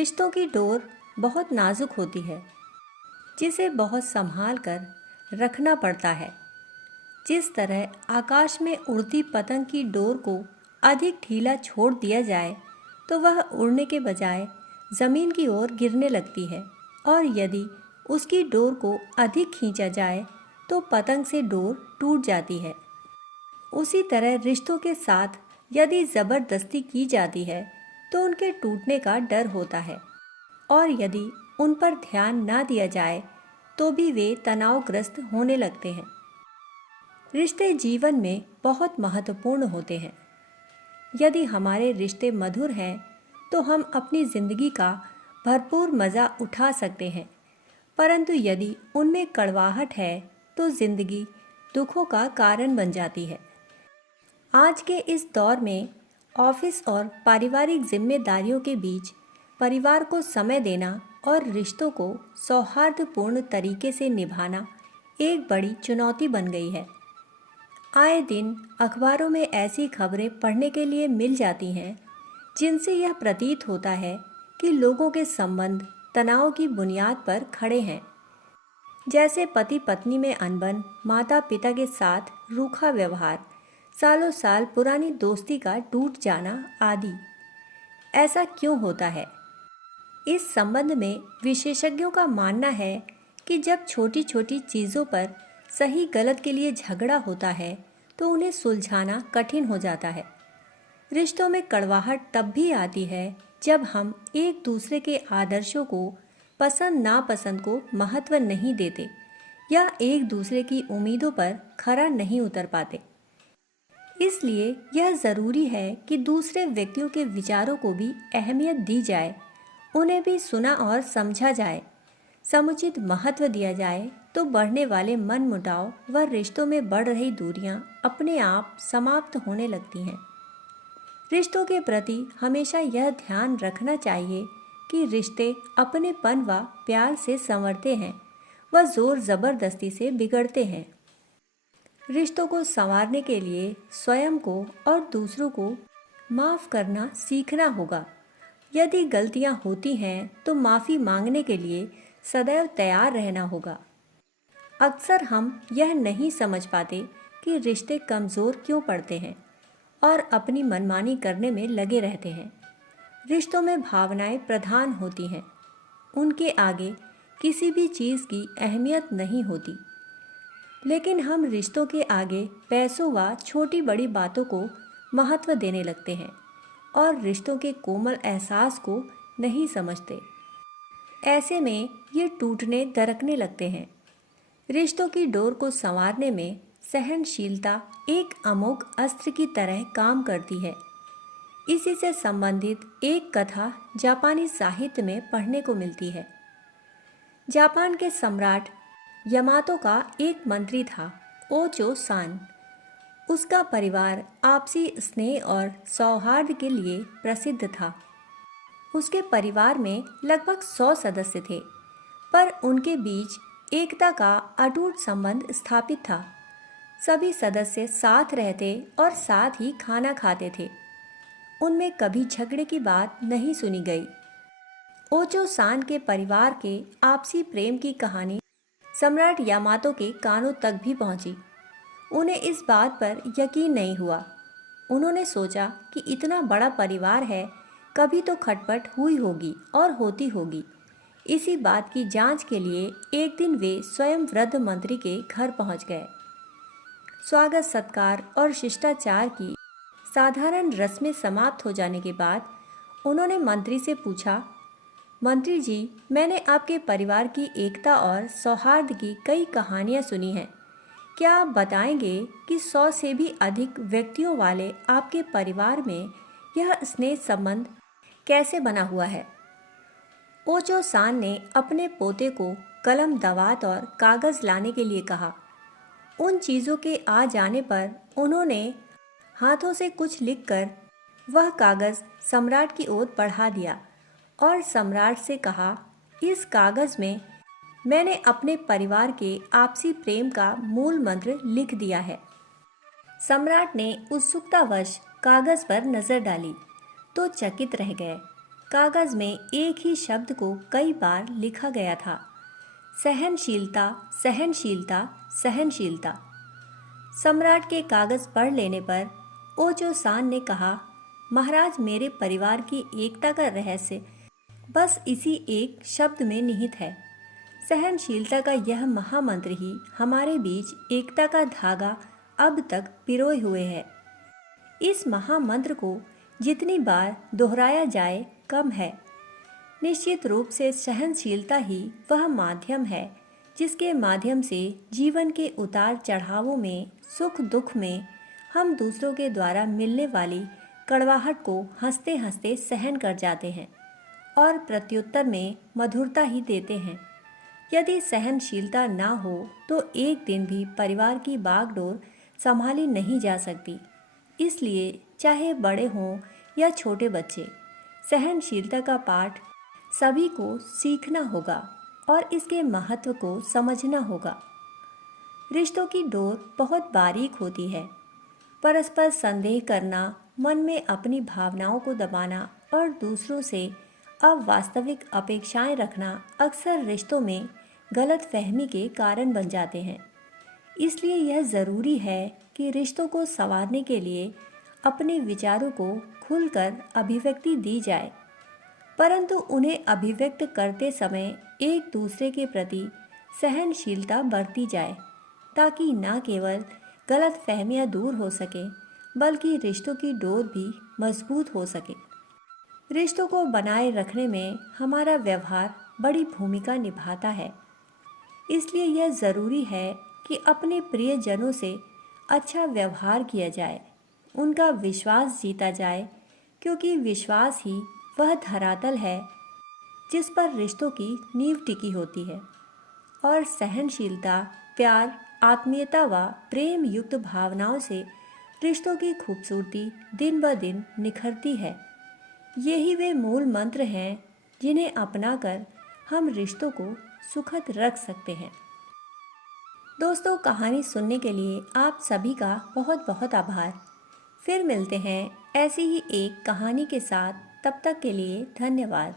रिश्तों की डोर बहुत नाजुक होती है, जिसे बहुत संभाल कर रखना पड़ता है। जिस तरह आकाश में उड़ती पतंग की डोर को अधिक ढीला छोड़ दिया जाए तो वह उड़ने के बजाय ज़मीन की ओर गिरने लगती है, और यदि उसकी डोर को अधिक खींचा जाए तो पतंग से डोर टूट जाती है। उसी तरह रिश्तों के साथ यदि ज़बरदस्ती की जाती है तो उनके टूटने का डर होता है, और यदि उन पर ध्यान ना दिया जाए तो भी वे तनावग्रस्त होने लगते हैं। रिश्ते जीवन में बहुत महत्वपूर्ण होते हैं। यदि हमारे रिश्ते मधुर हैं तो हम अपनी ज़िंदगी का भरपूर मज़ा उठा सकते हैं, परंतु यदि उनमें कड़वाहट है तो ज़िंदगी दुखों का कारण बन जाती है। आज के इस दौर में ऑफिस और पारिवारिक जिम्मेदारियों के बीच परिवार को समय देना और रिश्तों को सौहार्दपूर्ण तरीके से निभाना एक बड़ी चुनौती बन गई है। आए दिन अखबारों में ऐसी खबरें पढ़ने के लिए मिल जाती हैं जिनसे यह प्रतीत होता है कि लोगों के संबंध तनाव की बुनियाद पर खड़े हैं, जैसे पति पत्नी में अनबन, माता पिता के साथ रूखा व्यवहार, सालों साल पुरानी दोस्ती का टूट जाना आदि। ऐसा क्यों होता है? इस संबंध में विशेषज्ञों का मानना है कि जब छोटी छोटी चीज़ों पर सही गलत के लिए झगड़ा होता है तो उन्हें सुलझाना कठिन हो जाता है। रिश्तों में कड़वाहट तब भी आती है जब हम एक दूसरे के आदर्शों को, पसंद नापसंद को महत्व नहीं देते या एक दूसरे की उम्मीदों पर खरा नहीं उतर पाते। इसलिए यह ज़रूरी है कि दूसरे व्यक्तियों के विचारों को भी अहमियत दी जाए, उन्हें भी सुना और समझा जाए। समुचित महत्व दिया जाए तो बढ़ने वाले मनमुटाव व रिश्तों में बढ़ रही दूरियां अपने आप समाप्त होने लगती हैं। रिश्तों के प्रति हमेशा यह ध्यान रखना चाहिए कि रिश्ते अपनेपन व प्यार से संवरते हैं व जोर ज़बरदस्ती से बिगड़ते हैं। रिश्तों को संवारने के लिए स्वयं को और दूसरों को माफ़ करना सीखना होगा। यदि गलतियां होती हैं तो माफ़ी मांगने के लिए सदैव तैयार रहना होगा। अक्सर हम यह नहीं समझ पाते कि रिश्ते कमज़ोर क्यों पड़ते हैं और अपनी मनमानी करने में लगे रहते हैं। रिश्तों में भावनाएं प्रधान होती हैं, उनके आगे किसी भी चीज़ की अहमियत नहीं होती। लेकिन हम रिश्तों के आगे पैसों व छोटी बड़ी बातों को महत्व देने लगते हैं और रिश्तों के कोमल एहसास को नहीं समझते। ऐसे में ये टूटने दरकने लगते हैं। रिश्तों की डोर को संवारने में सहनशीलता एक अमोघ अस्त्र की तरह काम करती है। इसी से संबंधित एक कथा जापानी साहित्य में पढ़ने को मिलती है। जापान के सम्राट यामातो का एक मंत्री था, ओचो सान। उसका परिवार आपसी स्नेह और सौहार्द के लिए प्रसिद्ध था। उसके परिवार में लगभग 100 सदस्य थे, पर उनके बीच एकता का अटूट संबंध स्थापित था। सभी सदस्य साथ रहते और साथ ही खाना खाते थे। उनमें कभी झगड़े की बात नहीं सुनी गई। ओचो सान के परिवार के आपसी प्रेम की कहानी सम्राट यामातो के कानों तक भी पहुंची। उन्हें इस बात पर यकीन नहीं हुआ। उन्होंने सोचा कि इतना बड़ा परिवार है, कभी तो खटपट हुई होगी और होती होगी। इसी बात की जांच के लिए एक दिन वे स्वयं वृद्ध मंत्री के घर पहुंच गए। स्वागत सत्कार और शिष्टाचार की साधारण रस्में समाप्त हो जाने के बाद उन्होंने मंत्री से पूछा, मंत्री जी, मैंने आपके परिवार की एकता और सौहार्द की कई कहानियां सुनी हैं। क्या आप बताएंगे कि 100 से भी अधिक व्यक्तियों वाले आपके परिवार में यह स्नेह संबंध कैसे बना हुआ है? ओचो सान ने अपने पोते को कलम, दवात और कागज़ लाने के लिए कहा। उन चीज़ों के आ जाने पर उन्होंने हाथों से कुछ लिखकर वह कागज़ सम्राट की ओर बढ़ा दिया और सम्राट से कहा, इस कागज़ में मैंने अपने परिवार के आपसी प्रेम का मूल मंत्र लिख दिया है। सम्राट ने उत्सुकतावश कागज़ पर नज़र डाली तो चकित रह गए। कागज में एक ही शब्द को कई बार लिखा गया था, सहनशीलता, सहनशीलता, सहनशीलता। सम्राट के कागज पढ़ लेने पर ओजो सान ने कहा, महाराज, मेरे परिवार की एकता का रहस्य बस इसी एक शब्द में निहित है। सहनशीलता का यह महामंत्र ही हमारे बीच एकता का धागा अब तक पिरोए हुए है। इस महामंत्र को जितनी बार दोहराया जाए कम है। निश्चित रूप से सहनशीलता ही वह माध्यम है जिसके माध्यम से जीवन के उतार चढ़ावों में, सुख दुख में हम दूसरों के द्वारा मिलने वाली कड़वाहट को हंसते हंसते सहन कर जाते हैं और प्रत्युत्तर में मधुरता ही देते हैं। यदि सहनशीलता ना हो तो एक दिन भी परिवार की बागडोर संभाली नहीं जा सकती। इसलिए चाहे बड़े हों या छोटे बच्चे, सहनशीलता का पाठ सभी को सीखना होगा और इसके महत्व को समझना होगा। रिश्तों की डोर बहुत बारीक होती है। परस्पर संदेह करना, मन में अपनी भावनाओं को दबाना और दूसरों से अवास्तविक अपेक्षाएं रखना अक्सर रिश्तों में गलतफहमी के कारण बन जाते हैं। इसलिए यह ज़रूरी है कि रिश्तों को संवारने के लिए अपने विचारों को खुलकर अभिव्यक्ति दी जाए, परंतु उन्हें अभिव्यक्त करते समय एक दूसरे के प्रति सहनशीलता बरती जाए, ताकि न केवल गलतफहमियां दूर हो सके बल्कि रिश्तों की डोर भी मजबूत हो सके। रिश्तों को बनाए रखने में हमारा व्यवहार बड़ी भूमिका निभाता है। इसलिए यह ज़रूरी है कि अपने प्रियजनों से अच्छा व्यवहार किया जाए, उनका विश्वास जीता जाए, क्योंकि विश्वास ही वह धरातल है जिस पर रिश्तों की नींव टिकी होती है। और सहनशीलता, प्यार, आत्मीयता व प्रेम युक्त भावनाओं से रिश्तों की खूबसूरती दिन ब दिन निखरती है। यही वे मूल मंत्र हैं जिन्हें अपनाकर हम रिश्तों को सुखद रख सकते हैं। दोस्तों, कहानी सुनने के लिए आप सभी का बहुत बहुत आभार। फिर मिलते हैं ऐसी ही एक कहानी के साथ। तब तक के लिए धन्यवाद।